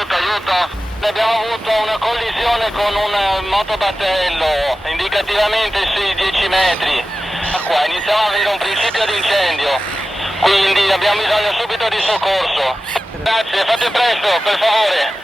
aiuto, aiuto. Abbiamo avuto una collisione con un motobattello, indicativamente sui 10 metri. Qua iniziamo ad avere un principio di incendio, quindi abbiamo bisogno subito di soccorso. Grazie, fate presto, per favore.